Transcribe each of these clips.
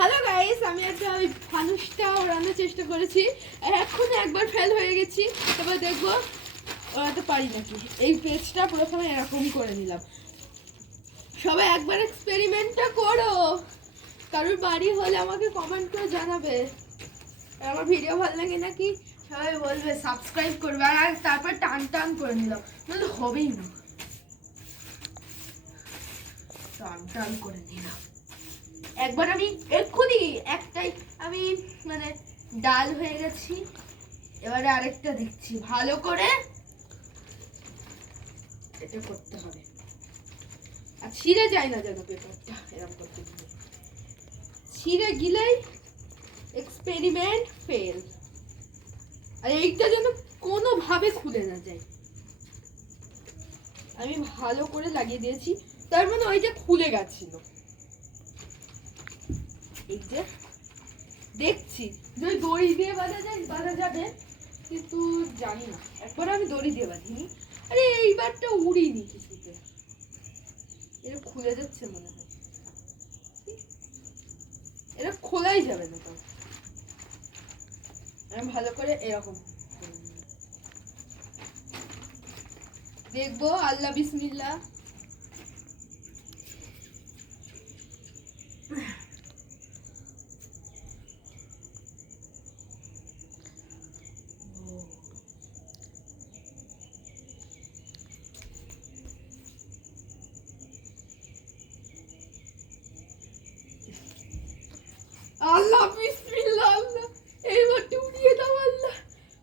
Hello guys, আমি একটা ওই ফানুসটা ওড়ানোর চেষ্টা করেছি, এখন একবার ফেল হয়ে গেছি। তারপর দেখবো ওড়াতে পারি নাকি। এই পেজটা প্রথমে এরকমই করে নিলাম। সবাই একবার এক্সপেরিমেন্টটা করো। কারোর বাড়ি হলে আমাকে কমেন্ট করে জানাবে। আমার ভিডিও ভালো লাগে নাকি সবাই বলবে, সাবস্ক্রাইব করবে। আর তারপর টান টান করে নিলাম, নাহলে হবেই না। টান টান করে নিলাম। একবার আমি এক্ষুনি একটাই আমি মানে ডাল হয়ে গেছি, এবারে আরেকটা দেখছি। ভালো করে এটা করতে হবে, আর ছিঁড়ে যায় না যেন পেপারটা। এরকম করতে গেলে ছিঁড়ে গিলেই এক্সপেরিমেন্ট ফেল। আর এইটা যেন কোনোভাবে খুলে না যায়। আমি ভালো করে লাগিয়ে দিয়েছি, তার মানে ওইটা খুলে গেছিল। এই যে দেখছি যদি দড়ি দিয়ে বাঁধা যাবে, কিন্তু জানি না। একবার আমি দড়ি দিয়ে বাঁধিনি। আরে এইবারটা উড়িনি কিছুতে, এটা খুলে যাচ্ছে মনে হয়। এটা খোলাই যাবে না। তো আমি ভালো করে এরকম দেখবো। আল্লাহ বিসমিল্লাহ। আল্লাহ বিসমিল্লাহ। আল্লাহ এইবারটা উড়িয়ে দাও। আল্লাহ,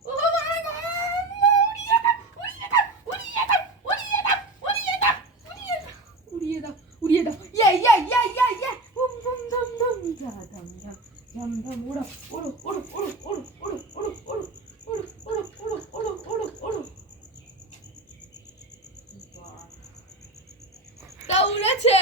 ও মাই গড, আল্লাহ উড়িয়ে দাও, উড়িয়ে দাও, উড়িয়ে দাও, উড়িয়ে দাও, উড়িয়ে দাও, উড়িয়ে দাও, উড়িয়ে দাও, উড়িয়ে দাও। ইয়া ইয়া ইয়া ইয়া ইয়া, বুম বুম ধম ধম, যা ধম ধম ধম ধম। ওড়ো ওড়ো ওড়ো ওড়ো ওড়ো ওড়ো ওড়ো ওড়ো ওড়ো ওড়ো ওড়ো ওড়ো ওড়ো ওড়ো। বাহ, তা উড়েছে।